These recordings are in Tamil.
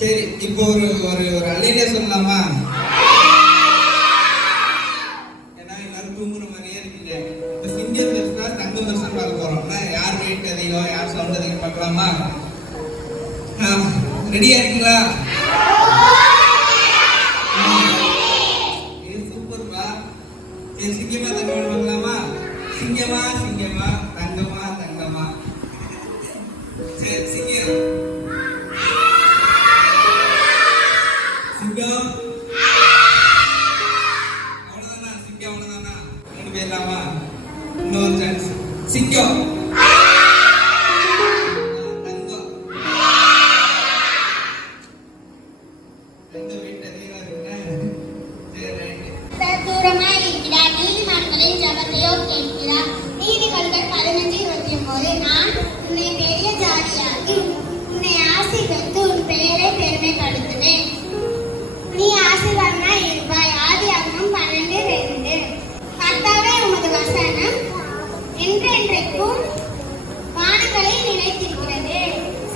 சரி, இப்போ ஒரு ஒரு ஒரு அல்லேலூயா சொல்லலாமா? ஏன்னா எல்லாரும் தூங்குற மாதிரியே இருக்கீங்க. இப்போ சிங்கம் வெர்சனா தங்கம் வெர்சன் பார்க்க போறோம். யார் வெயிட் அதிகம், யார் சவுண்ட் அதிகம் பார்க்கலாமா? ரெடியா இருக்கீங்களா? சூப்பர்ப்பா. சரி, சிங்கமா தங்கமா பார்க்கலாமா? சிங்கமா சிங்கமா தங்கமா தங்கமா. சரி, சிங்கம் சிங்கம் அவ்வளவுதானா? சிங்கம் அவ்வளவுதானா? 3 பேர்லாமா? இன்னொரு சான்ஸ். சிங்கம் தங்கம். ரெண்டு வெயிட் அதிகமா இருக்கு. சரி, ரைட். தூரமாய் இருக்கிறார், நீதிமான்களின் ஜபத்தையோ கேட்கிறார். நீதிமொழிகள் 15:29. நான் உன்னை பெரிய ஜாதியாக்கி உன்னை ஆசீர்வதித்து உன் பெயரை பெருமைப்படுத்துவேன். நீ ஆசீர்வாதமாய் இருப்பாய். ஆதியாகமம் 12:2. கர்த்தாவே, உமது வசனம் என்றென்றைக்கும் வானங்களில் நிலைத்திருக்கிறது.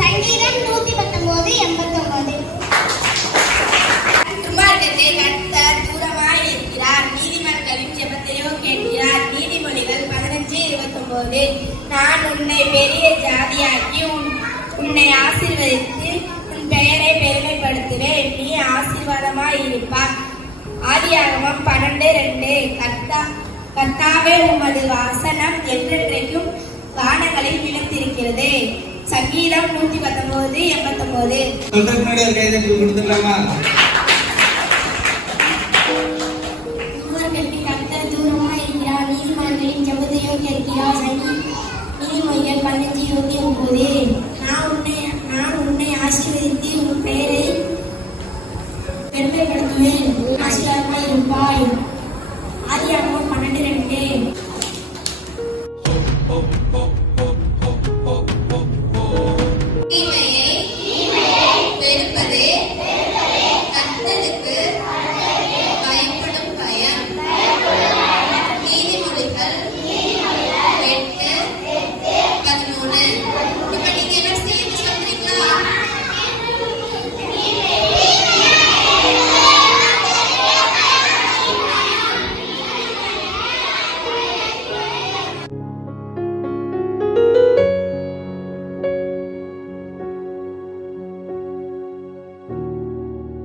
சங்கீதம் 119:89. கர்த்தர் தூரமாய் இருக்கிறார், நீதிமன்களின் ஜெபத்தையோ கேட்கிறார். நீதிமொழிகள் 15:29. நான் உன்னை பெரிய ஜாதியாக்கி உன்னை ஆசீர்வதித்து உன் பெயரை பெருமைப்படுத்துவேன். நீ ஆசீர்வாதமாய் இருப்பாய். ஆதியாகமம் 12:2. கர்த்தாவே, உமது வசனம் என்றென்றைக்கும் வானங்களில் நிலைத்திருக்கிறது. சங்கீதம் 119:89. சொல்றதுக்கு முன்னாடி ஒரு கைதை கொடுத்துடலாமா?